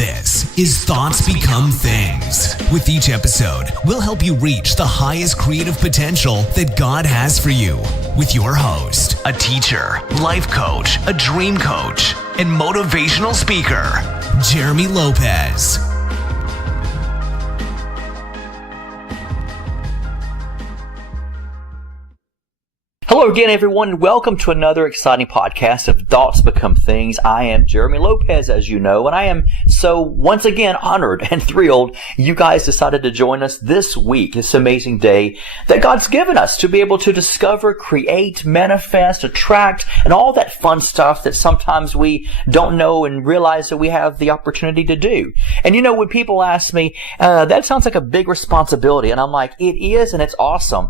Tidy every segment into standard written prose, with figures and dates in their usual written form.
This is Thoughts Become Things. With each episode, we'll help you reach the highest creative potential that God has for you. With your host, a teacher, life coach, a dream coach, and motivational speaker, Jeremy Lopez. Hello again, everyone. Welcome to another exciting podcast of Thoughts Become Things. I am Jeremy Lopez, as you know, and I am so once again honored and thrilled you guys decided to join us this week, this amazing day that God's given us to be able to discover, create, manifest, attract, and all that fun stuff that sometimes we don't know and realize that we have the opportunity to do. And you know, when people ask me, that sounds like a big responsibility, and I'm like, it is, and it's awesome.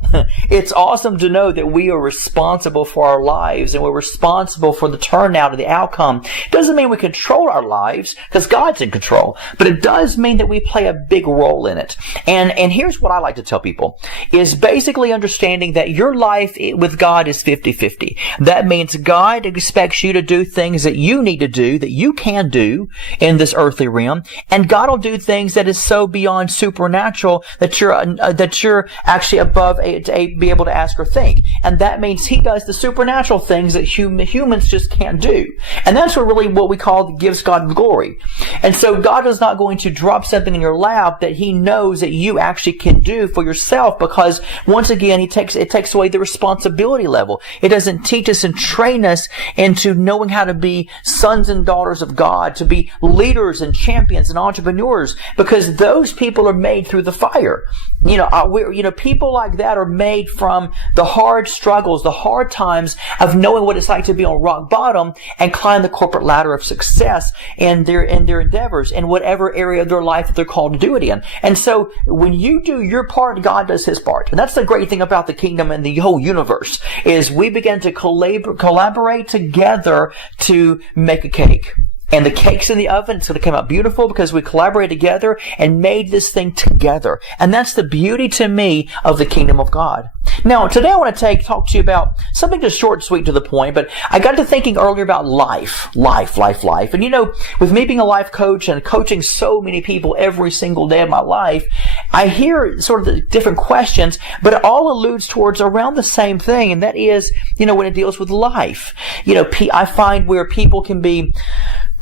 It's awesome to know that we are responsible for our lives and we're responsible for the turnout of the outcome. It doesn't mean we control our lives because God's in control, but it does mean that we play a big role in it. And here's what I like to tell people is basically understanding that your life with God is 50-50. That means God expects you to do things that you need to do, that you can do in this earthly realm, and God will do things that is so beyond supernatural that you're actually above be able to ask or think. And that means He does the supernatural things that humans just can't do. And that's what we call gives God glory. And so God is not going to drop something in your lap that He knows that you actually can do for yourself, because once again, it takes away the responsibility level. It doesn't teach us and train us into knowing how to be sons and daughters of God, to be leaders and champions and entrepreneurs, because those people are made through the fire. People like that are made from the hard struggles, the hard times of knowing what it's like to be on rock bottom and climb the corporate ladder of success in their endeavors in whatever area of their life that they're called to do it in. And so when you do your part, God does His part. And that's the great thing about the kingdom and the whole universe is we begin to collaborate together to make a cake. And the cake's in the oven. It's going to come out beautiful because we collaborated together and made this thing together. And that's the beauty to me of the kingdom of God. Now, today I want to talk to you about something just short and sweet to the point, but I got to thinking earlier about life. And you know, with me being a life coach and coaching so many people every single day of my life, I hear sort of the different questions, but it all alludes towards around the same thing. And that is, when it deals with life. I find where people can be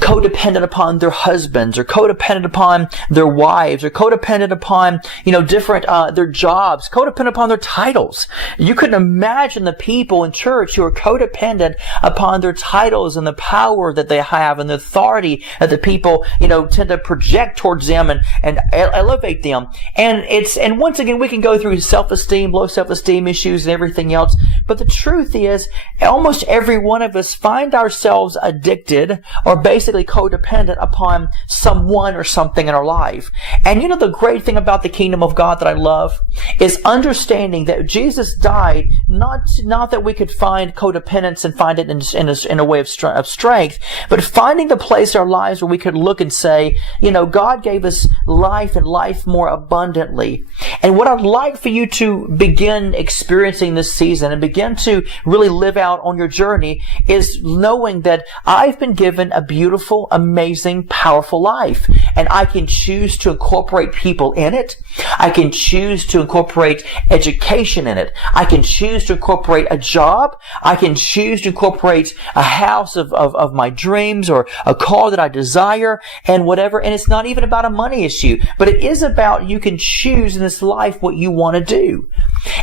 codependent upon their husbands, or codependent upon their wives, or codependent upon, different, their jobs, codependent upon their titles. You couldn't imagine the people in church who are codependent upon their titles and the power that they have and the authority that the people, tend to project towards them and elevate them. And once again, we can go through self-esteem, low self-esteem issues and everything else. But the truth is, almost every one of us find ourselves addicted or basically codependent upon someone or something in our life. And the great thing about the kingdom of God that I love is understanding that Jesus died not that we could find codependence and find it in a way of strength, but finding the place in our lives where we could look and say, God gave us life and life more abundantly. And what I'd like for you to begin experiencing this season and begin to really live out on your journey is knowing that I've been given a beautiful, amazing, powerful life. And I can choose to incorporate people in it. I can choose to incorporate education in it. I can choose to incorporate a job. I can choose to incorporate a house of my dreams, or a car that I desire, and whatever. And it's not even about a money issue, but it is about you can choose in this life what you want to do.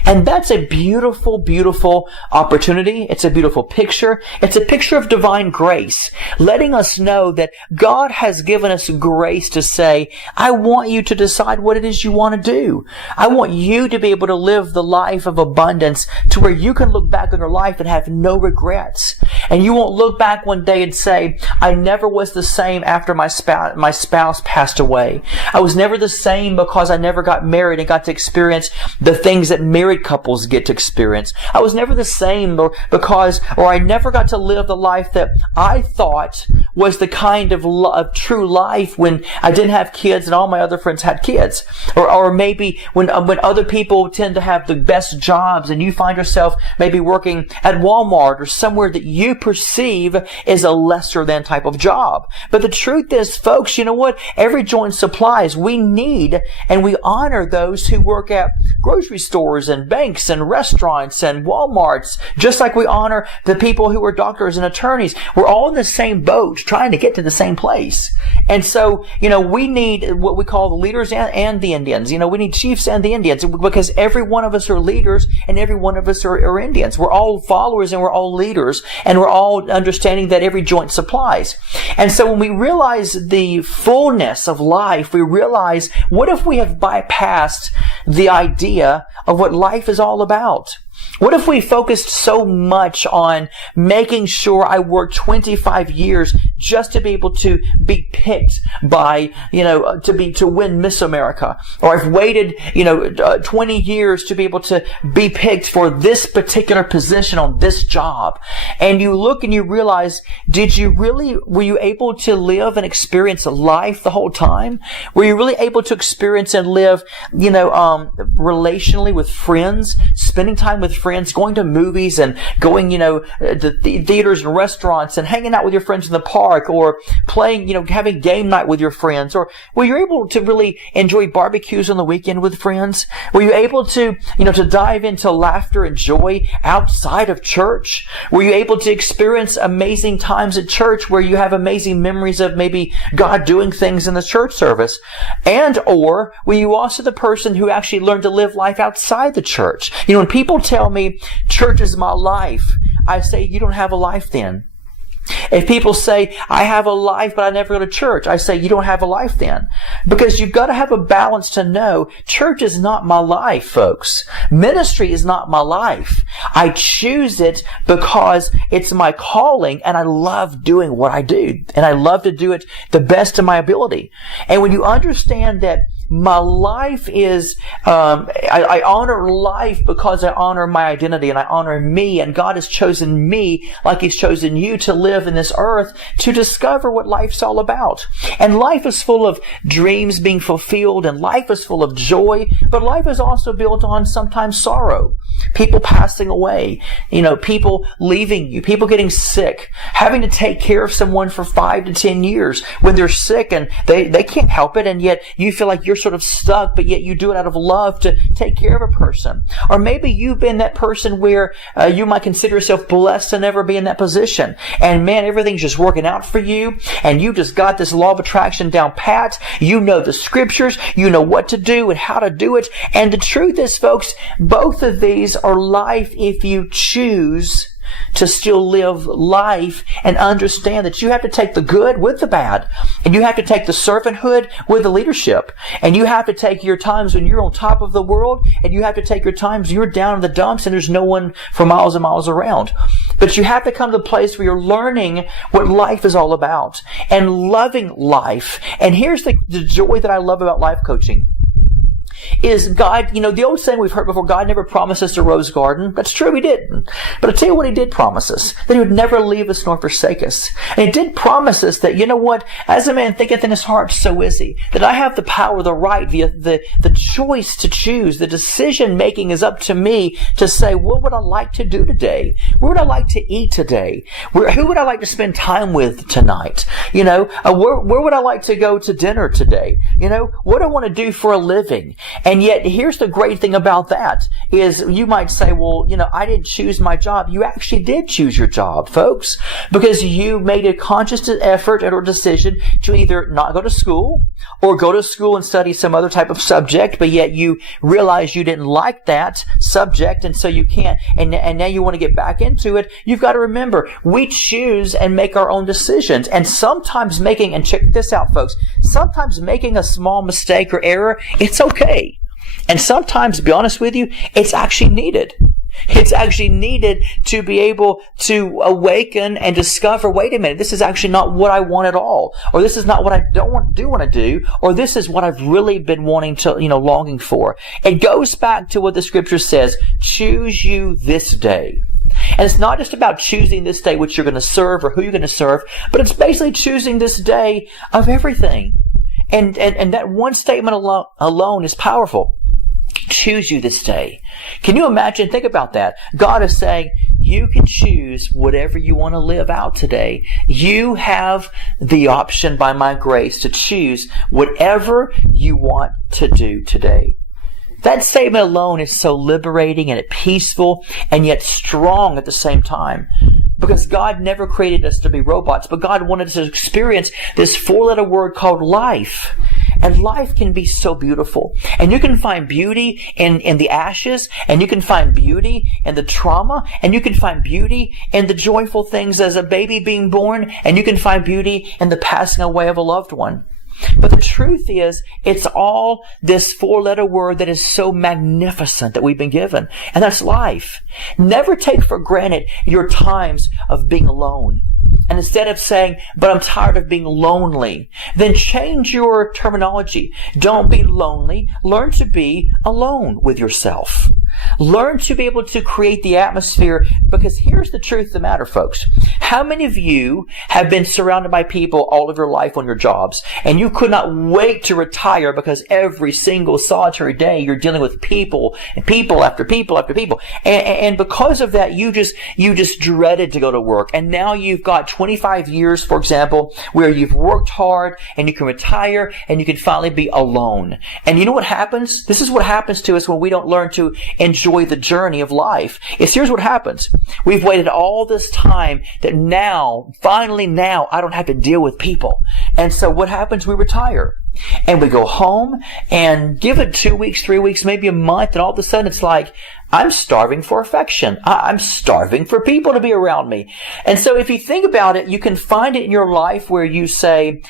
And that's a beautiful, beautiful opportunity. It's a beautiful picture. It's a picture of divine grace, letting us know that God has given us grace to say, I want you to decide what it is you want to do. I want you to be able to live the life of abundance to where you can look back on your life and have no regrets. And you won't look back one day and say, I never was the same after my spouse passed away. I was never the same because I never got married and got to experience the things that married couples get to experience. I was never the same or I never got to live the life that I thought was the kind of true life when I didn't have kids and all my other friends had kids. Or maybe when other people tend to have the best jobs and you find yourself maybe working at Walmart or somewhere that you perceive is a lesser than type of job. But the truth is, folks, you know what? Every joint supplies. We need and we honor those who work at grocery stores and banks and restaurants and Walmarts, just like we honor the people who are doctors and attorneys. We're all in the same boat trying to get to the same place. And so, we need what we call the leaders and the Indians. We need chiefs and the Indians because every one of us are leaders and every one of us are Indians. We're all followers and we're all leaders and we're all understanding that every joint supplies. And so when we realize the fullness of life, we realize, what if we have bypassed the idea of what life is all about? What if we focused so much on making sure I work 25 years just to be able to be picked by, to win Miss America? Or I've waited, 20 years to be able to be picked for this particular position on this job. And you look and you realize, were you able to live and experience life the whole time? Were you really able to experience and live, relationally with friends, spending time with friends, going to movies and going, to theaters and restaurants and hanging out with your friends in the park or playing, having game night with your friends? Or were you able to really enjoy barbecues on the weekend with friends? Were you able to, to dive into laughter and joy outside of church? Were you able to experience amazing times at church where you have amazing memories of maybe God doing things in the church service? And or were you also the person who actually learned to live life outside the church? When people tell me church is my life, I say, you don't have a life then. If people say, I have a life, but I never go to church, I say, you don't have a life then. Because you've got to have a balance to know church is not my life, folks. Ministry is not my life. I choose it because it's my calling and I love doing what I do. And I love to do it the best of my ability. And when you understand that my life is, I honor life because I honor my identity and I honor me, and God has chosen me like He's chosen you to live in this earth to discover what life's all about. And life is full of dreams being fulfilled and life is full of joy, but life is also built on sometimes sorrow. People passing away, people leaving you, people getting sick, having to take care of someone for 5 to 10 years when they're sick and they can't help it, and yet you feel like you're sort of stuck, but yet you do it out of love to take care of a person. Or maybe you've been that person where you might consider yourself blessed to never be in that position. And man, everything's just working out for you, and you just got this law of attraction down pat. You know the scriptures, you know what to do and how to do it. And the truth is, folks, both of these are life if you choose to still live life and understand that you have to take the good with the bad, and you have to take the servanthood with the leadership, and you have to take your times when you're on top of the world, and you have to take your times you're down in the dumps and there's no one for miles and miles around. But you have to come to the place where you're learning what life is all about and loving life. And here's the joy that I love about life coaching. Is God, the old saying we've heard before, God never promised us a rose garden. That's true, He didn't. But I'll tell you what He did promise us, that He would never leave us nor forsake us. And He did promise us that, as a man thinketh in his heart, so is he. That I have the power, the right, the choice to choose. The decision making is up to me to say, what would I like to do today? Where would I like to eat today? Who would I like to spend time with tonight? Where would I like to go to dinner today? What do I want to do for a living? And yet, here's the great thing about that is you might say, well, I didn't choose my job. You actually did choose your job, folks, because you made a conscious effort or decision to either not go to school or go to school and study some other type of subject, but yet you realize you didn't like that subject, and so you can't, and now you want to get back into it. You've got to remember, we choose and make our own decisions, and sometimes and check this out, folks, sometimes making a small mistake or error, it's okay. And sometimes, to be honest with you, it's actually needed. It's actually needed to be able to awaken and discover, wait a minute, this is actually not what I want at all. Or this is not what I don't want to do. Or this is what I've really been wanting to, longing for. It goes back to what the scripture says, choose you this day. And it's not just about choosing this day which you're going to serve or who you're going to serve, but it's basically choosing this day of everything. And that one statement alone is powerful. Choose you this day. Can you imagine? Think about that. God is saying, you can choose whatever you want to live out today. You have the option by my grace to choose whatever you want to do today. That statement alone is so liberating and peaceful and yet strong at the same time. Because God never created us to be robots, but God wanted us to experience this four-letter word called life. And life can be so beautiful. And you can find beauty in the ashes, and you can find beauty in the trauma, and you can find beauty in the joyful things as a baby being born, and you can find beauty in the passing away of a loved one. But the truth is, it's all this four-letter word that is so magnificent that we've been given. And that's life. Never take for granted your times of being alone. And instead of saying, but I'm tired of being lonely, then change your terminology. Don't be lonely. Learn to be alone with yourself. Learn to be able to create the atmosphere, because here's the truth of the matter, folks. How many of you have been surrounded by people all of your life on your jobs, and you could not wait to retire because every single solitary day you're dealing with people and people after people after people, and because of that you just dreaded to go to work, and now you've got 25 years, for example, where you've worked hard and you can retire and you can finally be alone. And you know what happens? This is what happens to us when we don't learn to enjoy the journey of life. Here's what happens. We've waited all this time that finally now, I don't have to deal with people. And so what happens? We retire. And we go home and give it 2 weeks, 3 weeks, maybe a month, and all of a sudden it's like, I'm starving for affection. I'm starving for people to be around me. And so if you think about it, you can find it in your life where you say,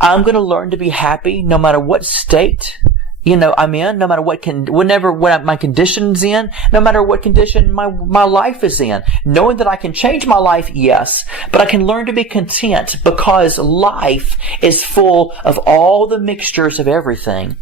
I'm going to learn to be happy no matter what state I'm in, no matter what my condition's in, no matter what condition my life is in. Knowing that I can change my life, yes, but I can learn to be content because life is full of all the mixtures of everything.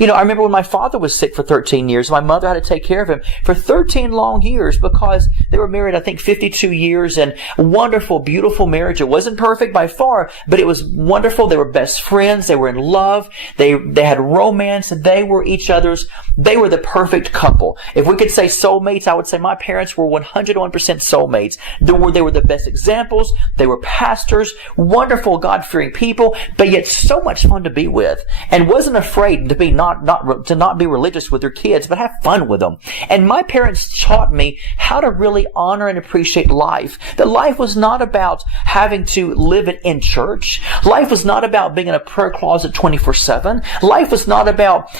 I remember when my father was sick for 13 years, my mother had to take care of him for 13 long years because they were married, I think, 52 years, and a wonderful, beautiful marriage. It wasn't perfect by far, but it was wonderful. They were best friends. They were in love. They had romance, and they were they were the perfect couple. If we could say soulmates, I would say my parents were 101% soulmates. They were the best examples. They were pastors, wonderful, God-fearing people, but yet so much fun to be with, and wasn't afraid to be not be religious with their kids, but have fun with them. And my parents taught me how to really honor and appreciate life. That life was not about having to live it in church. Life was not about being in a prayer closet 24/7. Life was not about,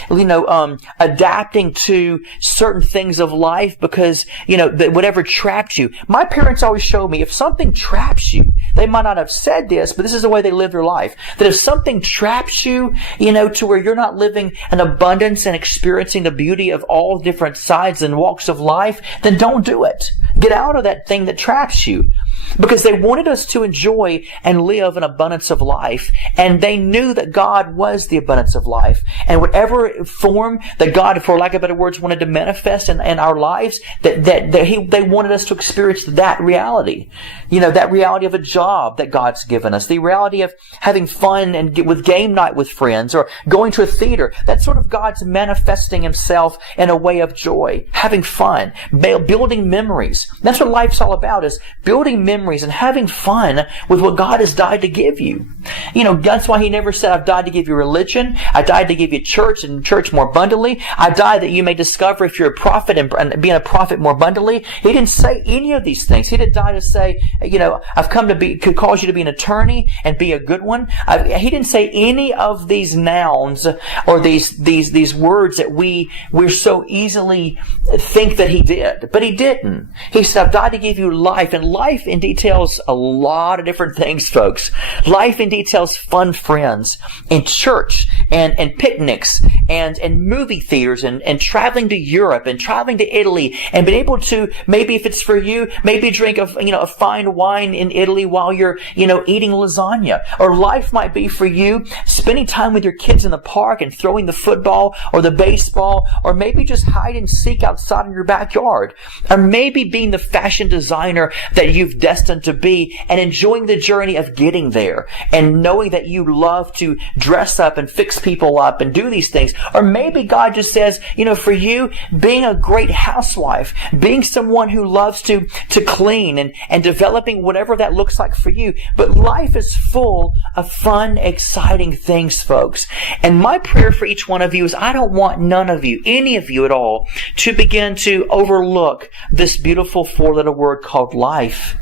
adapting to certain things of life because, whatever trapped you. My parents always showed me if something traps you, they might not have said this, but this is the way they live their life. That if something traps you, to where you're not living an abundance and experiencing the beauty of all different sides and walks of life, then don't do it. Get out of that thing that traps you. Because they wanted us to enjoy and live an abundance of life. And they knew that God was the abundance of life. And whatever form that God, for lack of better words, wanted to manifest in our lives, they wanted us to experience that reality. That reality of a job that God's given us. The reality of having fun and with game night with friends or going to a theater. That's sort of God's manifesting Himself in a way of joy. Having fun. Building memories. That's what life's all about, is building memories and having fun with what God has died to give you. That's why He never said, I've died to give you religion. I died to give you church and church more abundantly. I died that you may discover if you're a prophet and being a prophet more abundantly. He didn't say any of these things. He didn't die to say, I've come to cause you to be an attorney and be a good one. He didn't say any of these nouns or these words that we're so easily think that He did. But He didn't. He said, I've died to give you life. And life entails a lot of different things, folks. Life entails fun friends. And church and picnics and movie theaters and traveling to Europe and traveling to Italy and being able to, maybe if it's for you, maybe drink a fine wine in Italy while you're, eating lasagna. Or life might be for you spending time with your kids in the park and throwing the football or the baseball, or maybe just hide and seek outside in your backyard, or maybe being the fashion designer that you've destined to be and enjoying the journey of getting there and knowing that you love to dress up and fix people up and do these things. Or maybe God just says, for you, being a great housewife, being someone who loves to clean and developing whatever that looks like for you. But life is full of fun, exciting things, folks. And my prayer for each one of you is I don't want none of you, any of you at all, to begin to overlook this beautiful four-letter word called life.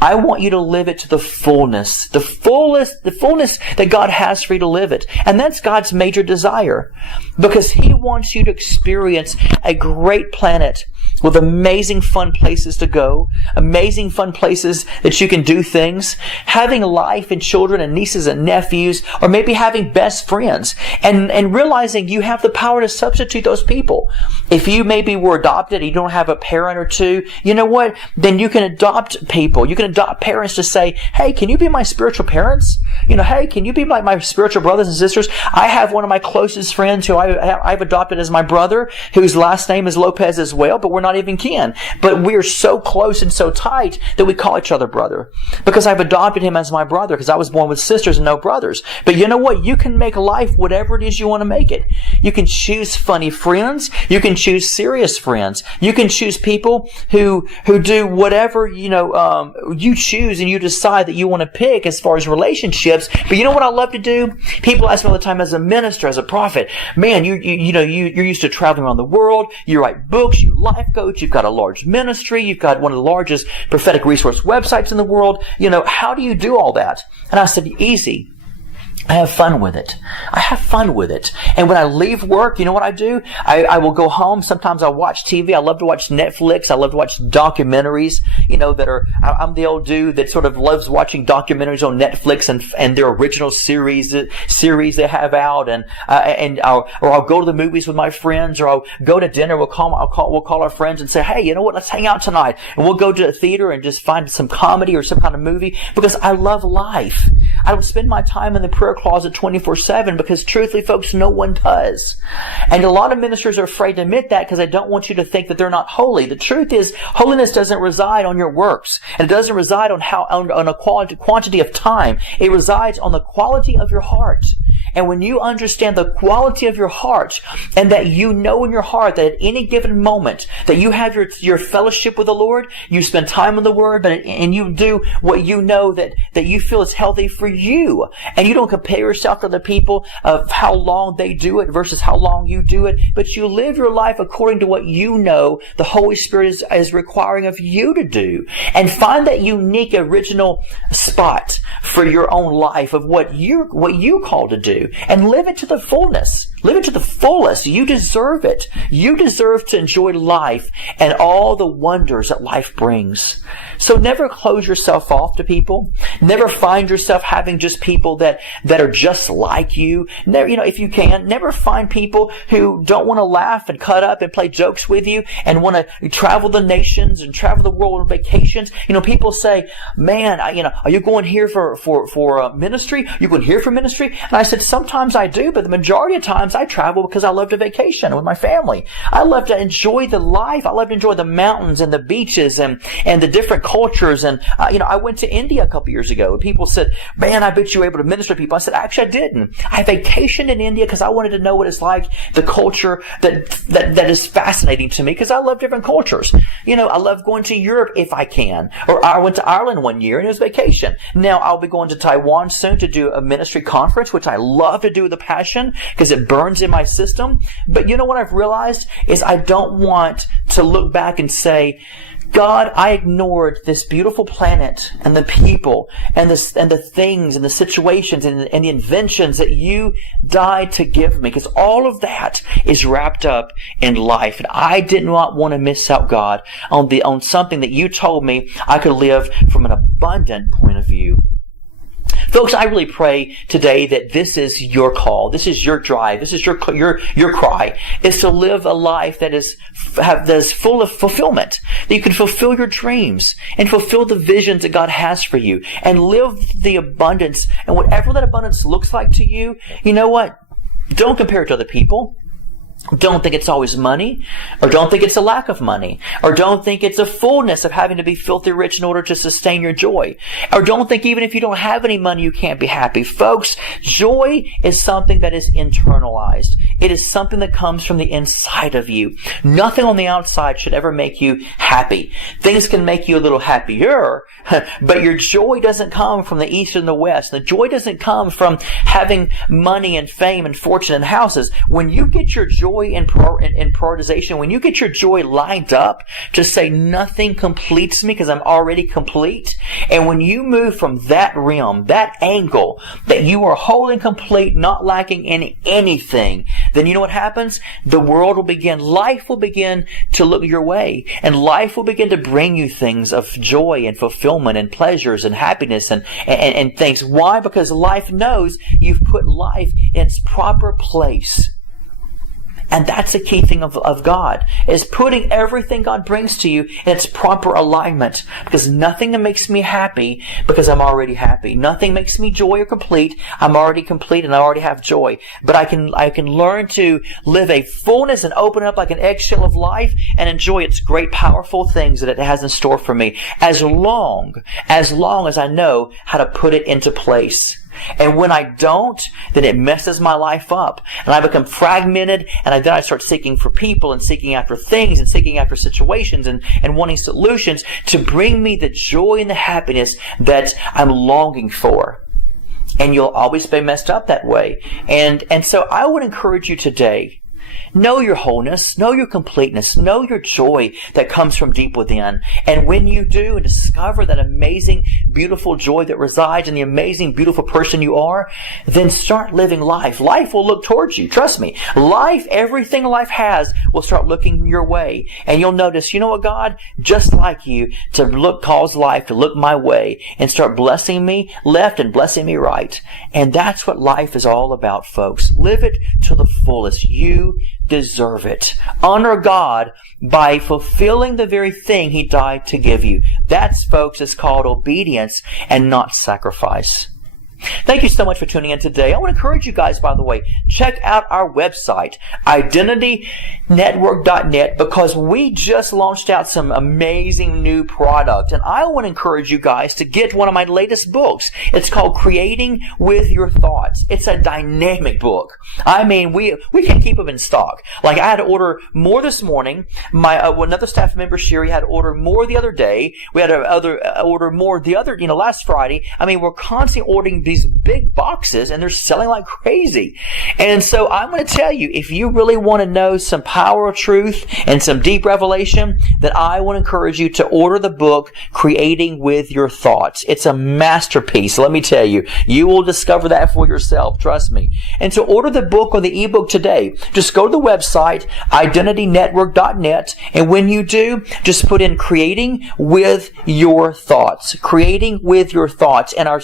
I want you to live it to the fullness that God has for you to live it. And that's God's major desire, because He wants you to experience a great planet with amazing fun places to go, amazing fun places that you can do things, having life and children and nieces and nephews, or maybe having best friends, and realizing you have the power to substitute those people. If you maybe were adopted and you don't have a parent or two, you know what? Then you can adopt people. You can adopt parents to say, hey, can you be my spiritual parents? Hey, can you be like my spiritual brothers and sisters? I have one of my closest friends who I've adopted as my brother, whose last name is Lopez as well, but we're not even kin. But we're so close and so tight that we call each other brother, because I've adopted him as my brother, because I was born with sisters and no brothers. But you know what? You can make life whatever it is you want to make it. You can choose funny friends. You can choose serious friends. You can choose people who do whatever, you choose and you decide that you want to pick as far as relationships. But you know what I love to do? People ask me all the time, as a minister, as a prophet, man, you're used to traveling around the world. You write books. You life coach. You've got a large ministry. You've got one of the largest prophetic resource websites in the world. How do you do all that? And I said, easy. I have fun with it. And when I leave work, you know what I do? I will go home. Sometimes I watch TV. I love to watch Netflix. I love to watch documentaries, I'm the old dude that sort of loves watching documentaries on Netflix and their original series they have out. And I'll go to the movies with my friends, or I'll go to dinner. We'll call our friends and say, hey, you know what? Let's hang out tonight. And we'll go to a theater and just find some comedy or some kind of movie, because I love life. I don't spend my time in the prayer closet 24/7, because truthfully, folks, no one does. And a lot of ministers are afraid to admit that because they don't want you to think that they're not holy. The truth is, holiness doesn't reside on your works, and it doesn't reside on a quantity of time. It resides on the quality of your heart. And when you understand the quality of your heart, and that you know in your heart that at any given moment that you have your fellowship with the Lord, you spend time in the Word, and you do what you know that you feel is healthy for you, and you don't compare yourself to other people of how long they do it versus how long you do it, but you live your life according to what you know the Holy Spirit is requiring of you to do, and find that unique original spot for your own life of what you call to do, and live it to the fullness. Live it to the fullest. You deserve it. You deserve to enjoy life and all the wonders that life brings. So never close yourself off to people. Never find yourself having just people that are just like you. Never, if you can, never find people who don't want to laugh and cut up and play jokes with you and want to travel the nations and travel the world on vacations. People say, man, are you going here for ministry? You going here for ministry? And I said, sometimes I do, but the majority of times I travel because I love to vacation with my family. I love to enjoy the life. I love to enjoy the mountains and the beaches and the different cultures. And, I went to India a couple years ago, and people said, man, I bet you were able to minister to people. I said, actually, I didn't. I vacationed in India because I wanted to know what it's like, the culture that is fascinating to me, because I love different cultures. I love going to Europe if I can. Or I went to Ireland one year and it was vacation. Now I'll be going to Taiwan soon to do a ministry conference, which I love to do with a passion because it burns in my system. But you know what I've realized is I don't want to look back and say, God, I ignored this beautiful planet and the people and the things and the situations and the inventions that you died to give me, because all of that is wrapped up in life. And I did not want to miss out, God, on something that you told me I could live from an abundant point of view. Folks, I really pray today that this is your call. This is your drive. This is your cry, is to live a life that is full of fulfillment, that you can fulfill your dreams and fulfill the visions that God has for you and live the abundance. And whatever that abundance looks like to you, you know what? Don't compare it to other people. Don't think it's always money, or don't think it's a lack of money, or don't think it's a fullness of having to be filthy rich in order to sustain your joy, or don't think even if you don't have any money you can't be happy. Folks, joy is something that is internalized. It is something that comes from the inside of you. Nothing on the outside should ever make you happy. Things can make you a little happier, but your joy doesn't come from the east and the west. The joy doesn't come from having money and fame and fortune and houses. When you get your joy in prioritization, when you get your joy lined up to say nothing completes me because I'm already complete, and when you move from that realm, that angle, that you are whole and complete, not lacking in anything, then you know what happens? The world will begin, life will begin to look your way, and life will begin to bring you things of joy and fulfillment and pleasures and happiness and things. Why? Because life knows you've put life in its proper place. And that's the key thing of God, is putting everything God brings to you in its proper alignment. Because nothing makes me happy because I'm already happy. Nothing makes me joy or complete. I'm already complete and I already have joy. But I can learn to live a fullness and open up like an eggshell of life and enjoy its great powerful things that it has in store for me. As long as I know how to put it into place. And when I don't, then it messes my life up. And I become fragmented, and then I start seeking for people and seeking after things and seeking after situations and wanting solutions to bring me the joy and the happiness that I'm longing for. And you'll always be messed up that way. And so I would encourage you today, know your wholeness, know your completeness, know your joy that comes from deep within. And when you do and discover that amazing, beautiful joy that resides in the amazing, beautiful person you are, then start living life. Life will look towards you. Trust me. Life, everything life has, will start looking your way. And you'll notice, you know what, God? Just like you, to cause life to look my way and start blessing me left and blessing me right. And that's what life is all about, folks. Live it to the fullest. You deserve it. Honor God by fulfilling the very thing He died to give you. That's, folks, is called obedience and not sacrifice. Thank you so much for tuning in today. I want to encourage you guys, by the way, check out our website, IdentityNetwork.net, because we just launched out some amazing new product. And I want to encourage you guys to get one of my latest books. It's called Creating with Your Thoughts. It's a dynamic book. I mean, we can't keep them in stock. Like, I had to order more this morning. My another staff member, Sherry, had to order more the other day. We had to order more last Friday. I mean, we're constantly ordering these big boxes, and they're selling like crazy. And so I'm going to tell you, if you really want to know some power of truth and some deep revelation, then I want to encourage you to order the book, Creating with Your Thoughts. It's a masterpiece. Let me tell you, you will discover that for yourself. Trust me. And so order the book or the ebook today. Just go to the website, IdentityNetwork.net, and when you do, just put in Creating with Your Thoughts. Creating with Your Thoughts in our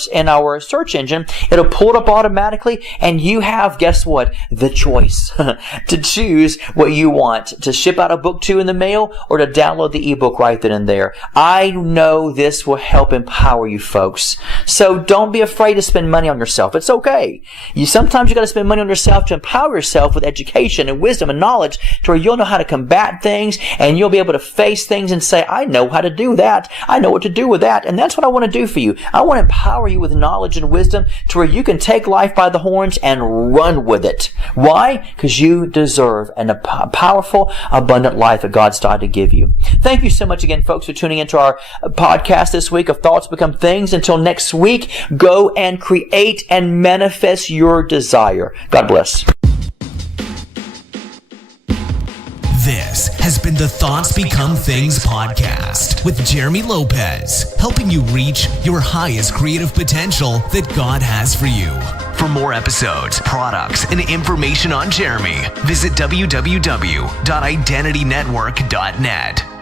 search engine. It'll pull it up automatically, and you have, guess what, the choice to choose what you want, to ship out a book to in the mail or to download the ebook right then and there. I know this will help empower you, folks. So don't be afraid to spend money on yourself. It's okay. Sometimes you got to spend money on yourself to empower yourself with education and wisdom and knowledge to where you'll know how to combat things, and you'll be able to face things and say, I know how to do that. I know what to do with that. And that's what I want to do for you. I want to empower you with knowledge and wisdom to where you can take life by the horns and run with it. Why? Because you deserve a powerful, abundant life that God's died to give you. Thank you so much again, folks, for tuning into our podcast this week of Thoughts Become Things. Until next week, go and create and manifest your desire. God bless. This has been the Thoughts Become Things podcast with Jeremy Lopez, helping you reach your highest creative potential that God has for you. For more episodes, products, and information on Jeremy, visit www.identitynetwork.net.